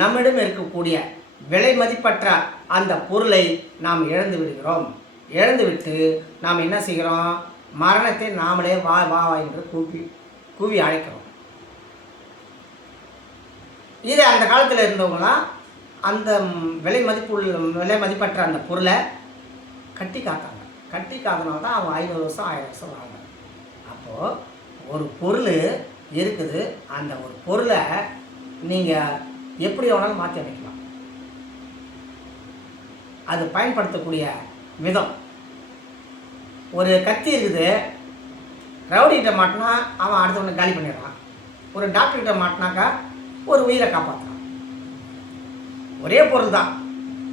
நம்மிடம் இருக்கக்கூடிய விலை மதிப்பற்ற அந்த பொருளை நாம் இழந்து விடுகிறோம். இழந்துவிட்டு நாம் என்ன செய்கிறோம்? மரணத்தை நாமளே வா வா என்று கூவி அழைக்கிறோம். இது அந்த காலத்தில் இருந்தவங்களாம் அந்த விலை மதிப்பற்ற அந்த பொருளை கட்டி காத்தாங்க. கட்டி காத்தினால தான் அவங்க 500 வருஷம் 1000 வருஷம் வாங்க. அப்போது ஒரு பொருள் இருக்குது, அந்த ஒரு பொருளை நீங்கள் எப்படி வேணாலும் மாற்றி அமைக்கலாம். அது பயன்படுத்தக்கூடிய விதம். ஒரு கத்தி இருக்குது, ரவுடிகிட்ட மாட்டினா அவன் அடுத்தவனை காலி பண்ணிடுறான். ஒரு டாக்டர்கிட்ட மாட்டினாக்கா ஒரு உயிரை காப்பாற்றுறான். ஒரே பொருள் தான்.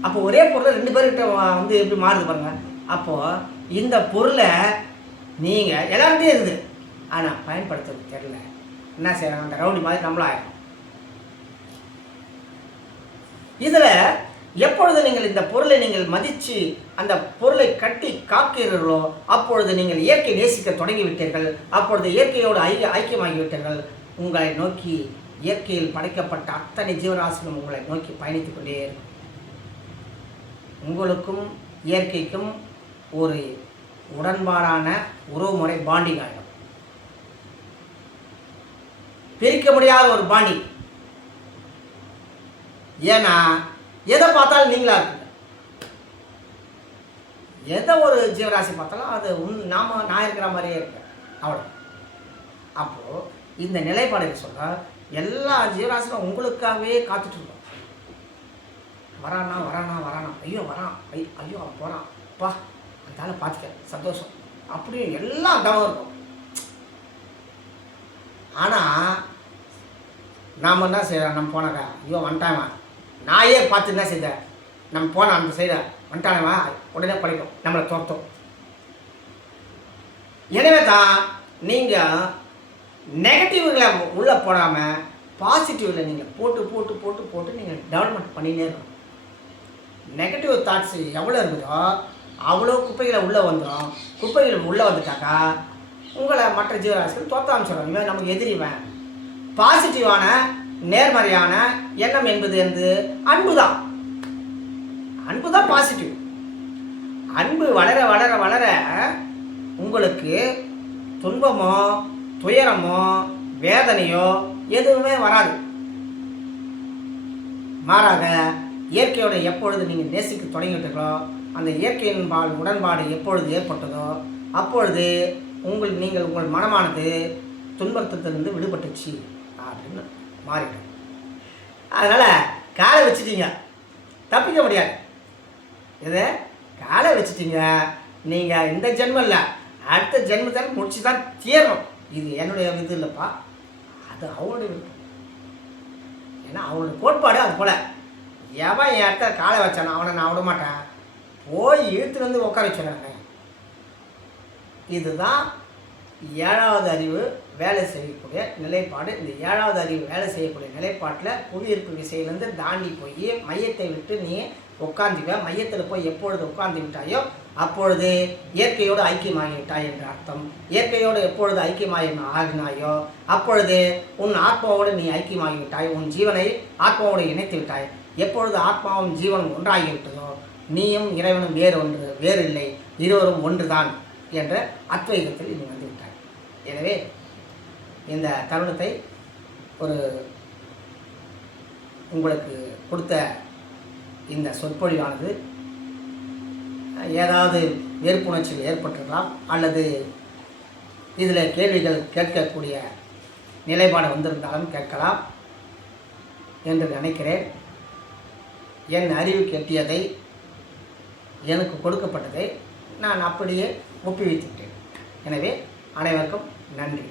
அப்போ ஒரே பொருளை 2 பேர்கிட்ட வந்து எப்படி மாறுது பாருங்கள். அப்போது இந்த பொருளை நீங்கள் எல்லார்கிட்டையும் இருக்குது, ஆனால் பயன்படுத்துறது தெரியல. என்ன செய்யறாங்க? அந்த ரவுடி மாதிரி நம்மளாயிரும். இதில் எப்பொழுது நீங்கள் இந்த பொருளை நீங்கள் மதித்து அந்த பொருளை கட்டி காக்கிறீர்களோ அப்பொழுது நீங்கள் இயற்கை நேசிக்க தொடங்கிவிட்டீர்கள். அப்பொழுது இயற்கையோடு ஐக்கியமாகிவிட்டீர்கள். உங்களை நோக்கி இயற்கையில் படைக்கப்பட்ட அத்தனை ஜீவராசிகளும் உங்களை நோக்கி பயணித்துக் கொண்டே இருக்கும். உங்களுக்கும் இயற்கைக்கும் ஒரு உடன்பாடான உறவுமுறை பாண்டிங் ஆகிடும். பிரிக்க முடியாத ஒரு பாண்டிங். ஏன்னா எதை பார்த்தாலும் நீங்களா இருக்குங்க. எதை ஒரு ஜீவராசி பார்த்தாலும் அது நான் இருக்கிற மாதிரியே இருக்கு. அவ்வளோ. அப்போது இந்த நிலைப்பாடு சொல்ல எல்லா ஜீவராசியும் உங்களுக்காகவே காத்துட்ருக்கோம். வரானா வரானா வரானா, ஐயோ வரான், ஐயோ அவன் போகிறான், பா அந்தால பார்த்துக்க சந்தோஷம் அப்படியே எல்லாம் தவறு இருக்கும். ஆனால் நாம் என்ன செய்கிறோம்? நம்ம போனாக்கா ஐயோ வந்துட்டாமா, நாயே பார்த்து என்ன செய்த, நம்ம போன அந்த சைடை வந்துட்டானவா உடனே படிக்கும், நம்மளை தோர்த்தோம். எனவே தான் நீங்கள் நெகட்டிவ்களை உள்ளே போடாமல் பாசிட்டிவில் நீங்கள் போட்டு போட்டு போட்டு போட்டு நீங்கள் டெவலப்மெண்ட் பண்ணினே இருக்கணும். நெகட்டிவ் தாட்ஸ் எவ்வளோ இருக்குதோ அவ்வளோ குப்பைகளை உள்ளே வந்துடும். குப்பைகள் உள்ளே வந்துட்டாக்கா உங்களை மற்ற ஜீவராசிகள் தோற்ற அமைச்சிடும். இவன் நமக்கு எதிரிவன். பாசிட்டிவான நேர்மறையான எண்ணம் என்பது அன்பு தான். அன்பு தான் பாசிட்டிவ். அன்பு வளர வளர வளர உங்களுக்கு துன்பமோ துயரமோ வேதனையோ எதுவுமே வராது. மாறாக இயற்கையோட எப்பொழுது நீங்கள் நேசிக்க தொடங்கிட்டீங்களோ அந்த இயற்கையின் உடன்பாடு எப்பொழுது ஏற்பட்டதோ அப்பொழுது நீங்கள் உங்கள் மனமானது துன்பத்திலிருந்து விடுபட்டுச்சு அப்படின்னு மாறிடும். அதனால் காலை வச்சுட்டீங்க, தப்பிக்க முடியாது. இது காலை வச்சுட்டீங்க, நீங்கள் இந்த ஜென்மம் இல்லை அடுத்த ஜென்மத்தை முடிச்சு தான் தீரணும். இது என்னுடைய இது இல்லைப்பா, அது அவனுடைய விருப்பம். ஏன்னா அவனுடைய கோட்பாடு அது போல். எவன் என் இடத்த காலை வச்சானோ அவனை நான் விட மாட்டேன், போய் இழுத்துட்டு வந்து உட்கார வச்சுறாங்க. இதுதான் 7வது அறிவு வேலை செய்யக்கூடிய நிலைப்பாடு. இந்த 7வது அறிவு வேலை செய்யக்கூடிய நிலைப்பாட்டில் புவியீர்ப்பு விசையிலேருந்து தாண்டி போய் மையத்தை விட்டு நீ உட்காந்துக்க. மையத்தில் போய் எப்பொழுது உட்கார்ந்து விட்டாயோ அப்பொழுது இயற்கையோடு ஐக்கியமாகிவிட்டாய் என்ற அர்த்தம். இயற்கையோடு எப்பொழுது ஆகினாயோ அப்பொழுது உன் ஆத்மாவோடு நீ ஐக்கியமாகிவிட்டாய். உன் ஜீவனை ஆத்மாவோடு இணைத்து விட்டாய். எப்பொழுது ஆத்மாவும் ஜீவனும் ஒன்றாகிவிட்டதோ நீயும் இறைவனும் வேறு இல்லை, இருவரும் ஒன்றுதான் என்ற அத்வைதத்தில் நீ வந்து விட்டாய். எனவே இந்த தருணத்தை உங்களுக்கு கொடுத்த இந்த சொற்பொழிவானது ஏதாவது வெறுப்புணர்ச்சிகள் ஏற்பட்டிருக்கலாம் அல்லது இதில் கேள்விகள் கேட்கக்கூடிய நிலைப்பாடு வந்திருந்தாலும் கேட்கலாம் என்று நினைக்கிறேன். என் அறிவு கெட்டியதை எனக்கு கொடுக்கப்பட்டதை நான் அப்படியே ஒப்புவித்துவிட்டேன். எனவே அனைவருக்கும் நன்றி.